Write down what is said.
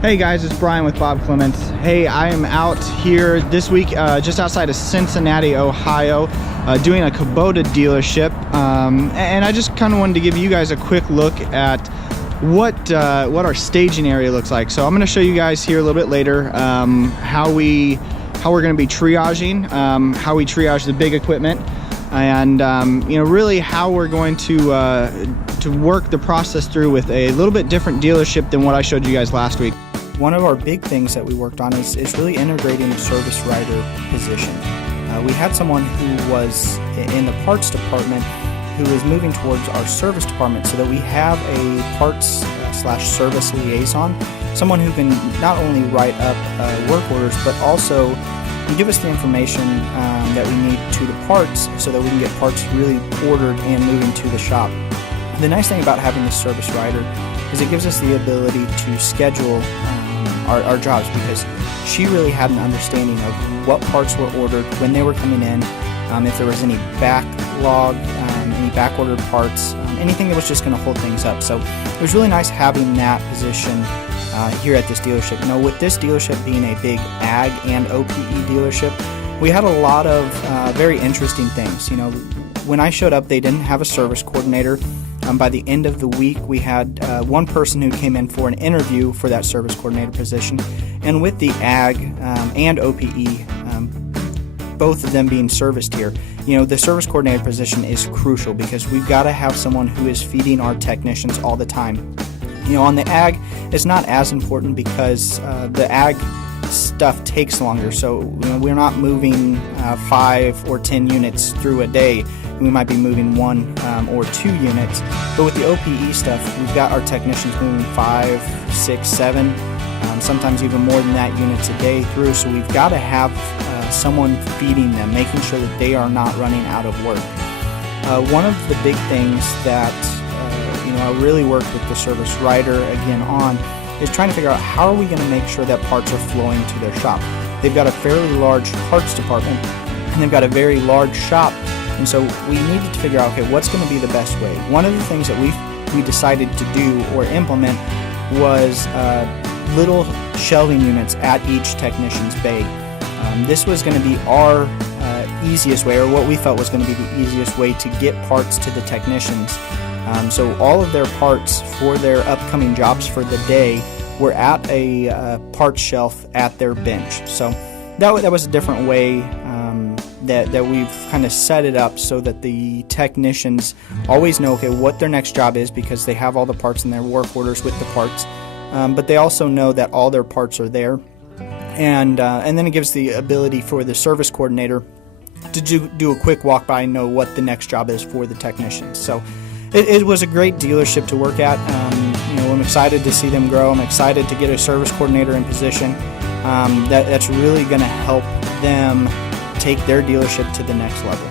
Hey guys, it's Brian with Bob Clements. Hey, I am out here this week just outside of Cincinnati, Ohio, doing a Kubota dealership, and I just kind of wanted to give you guys a quick look at what our staging area looks like. So I'm going to show you guys here a little bit later how we're going to be triaging, how we triage the big equipment, and really how we're going to work the process through with a little bit different dealership than what I showed you guys last week. One of our big things that we worked on is really integrating the service writer position. We had someone who was in the parts department who is moving towards our service department so that we have a parts slash service liaison, someone who can not only write up work orders but also give us the information that we need to the parts so that we can get parts really ordered and moving to the shop. The nice thing about having this service writer is it gives us the ability to schedule our jobs, because she really had an understanding of what parts were ordered, when they were coming in, if there was any backlog, any back-ordered parts, anything that was just going to hold things up. So it was really nice having that position here at this dealership. With this dealership being a big ag and OPE dealership, we had a lot of very interesting things. When I showed up, they didn't have a service coordinator. By the end of the week, we had one person who came in for an interview for that service coordinator position. And with the ag and OPE, both of them being serviced here, the service coordinator position is crucial because we've got to have someone who is feeding our technicians all the time. On the ag, it's not as important because the ag stuff takes longer. So we're not moving 5 or 10 units through a day. We might be moving 1 or 2 units. But with the OPE stuff, we've got our technicians moving 5, 6, 7, sometimes even more than that units a day through. So we've got to have someone feeding them, making sure that they are not running out of work. One of the big things that I really worked with the service writer again on is trying to figure out how are we going to make sure that parts are flowing to their shop. They've got a fairly large parts department and they've got a very large shop. And so we needed to figure out, okay, what's going to be the best way? One of the things that we decided to do or implement was little shelving units at each technician's bay. This was going to be our easiest way, or what we felt was going to be the easiest way to get parts to the technicians. So all of their parts for their upcoming jobs for the day were at a parts shelf at their bench. So that was a different way that we've kind of set it up so that the technicians always know, okay, what their next job is, because they have all the parts in their work orders with the parts, but they also know that all their parts are there, and then it gives the ability for the service coordinator to do a quick walk by and know what the next job is for the technicians. So it was a great dealership to work at. I'm excited to see them grow. I'm excited to get a service coordinator in position. That's really going to help them take their dealership to the next level.